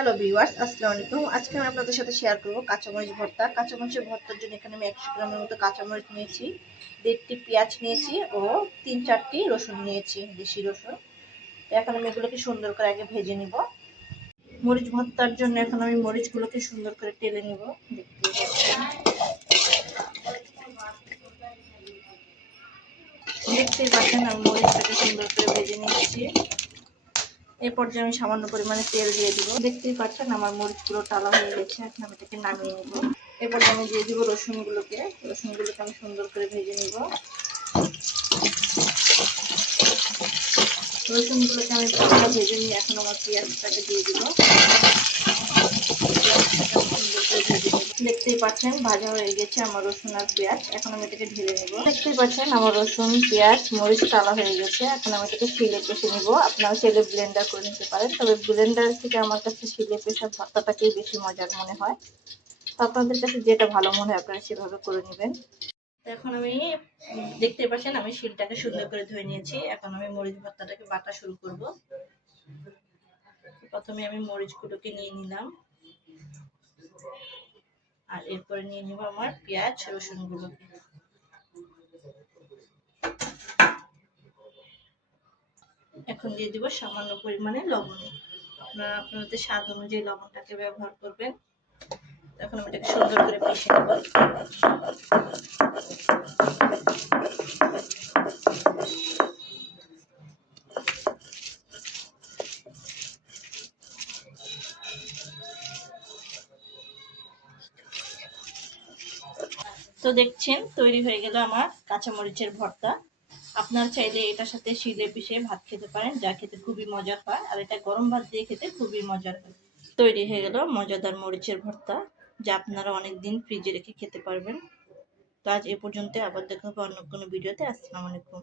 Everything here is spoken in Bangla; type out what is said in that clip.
হ্যালো ভিউয়ার্স, আসসালামু আলাইকুম। আজকে আমি আপনাদের সাথে শেয়ার করব কাঁচামরিচ ভর্তা। কাঁচামরিচের ভর্তার জন্য এখানে আমি 100 গ্রামের মতো কাঁচামরিচ নিয়েছি, 1.5টি পেঁয়াজ নিয়েছি ও 3-4টি রসুন নিয়েছি, দেশি রসুন। এখন আমি এগুলোকে সুন্দর করে আগে ভেজে নিব। মরিচ ভর্তার জন্য এখন আমি মরিচগুলোকে সুন্দর করে টেলে নিব। দেখতেই পাচ্ছেন আমি মরিচটাকে সুন্দর করে ভেজে নিয়েছি। এই পর্যায়ে আমি সামান্য পরিমাণে তেল দিয়ে দিব। দেখতেই পাচ্ছেন আমার মরিচগুলো টালা হয়ে গেছে। এখন আমি এটাকে নামিয়ে নিব। এরপর আমি দিয়ে দিব রসুনগুলোকে আমি সুন্দর করে ভেজে নিব। রসুনগুলোকে আমি ভালো ভেজে নিয়ে এখন আমার পেঁয়াজটাকে দিয়ে দিব। দেখতেই পাচ্ছেন ভাজা হয়ে গেছে আমার রসুন আর পেঁয়াজ। এখন আমি এটাকে ঢেলে নেব। দেখতেই পাচ্ছেন আমার রসুন, পেঁয়াজ, মরিচ টালা হয়ে গেছে। এখন আমি এটাকে শিলে পেষে নিব। আপনারা চাইলে ব্লেন্ডার করে নিতে পারেন, তবে ব্লেন্ডার থেকে আমার কাছে শিলে পেষা ভর্তাটাকেই বেশি মজার মনে হয়। তো আপনাদের কাছে যেটা ভালো মনে হয় আপনারা সেভাবে করে নেবেন। এখন আমি দেখতে পাচ্ছেন আমি শিলটাকে সুন্দর করে ধুয়ে নিয়েছি। এখন আমি মরিচ ভর্তাটাকে বাটা শুরু করব। প্রথমে আমি মরিচগুলোকে নিয়ে নিলাম, আর এরপরে নিয়ে নিব আমার পেঁয়াজ রসুনগুলোকে। এখন দিয়ে দিব সামান্য পরিমাণে লবণ। আপনারা আপনাদের স্বাদ অনুযায়ী লবণটাকে ব্যবহার করবেন। এখন আমি এটাকে সুন্দর করে মিশিয়ে নেব। তো দেখছেন তৈরি হয়ে গেল আমার কাঁচামরিচের ভর্তা। আপনারা চাইলে এটার সাথে শিলে পিষে ভাত খেতে পারেন, যা খেতে খুবই মজার হয়, আর এটা গরম ভাত দিয়ে খেতে খুবই মজার হয়। তৈরি হয়ে গেল মজাদার মরিচের ভর্তা, যা আপনারা অনেকদিন ফ্রিজে রেখে খেতে পারবেন। তো আজ এ পর্যন্ত, আবার দেখা হবে অন্য কোনো ভিডিওতে। আসসালামু আলাইকুম।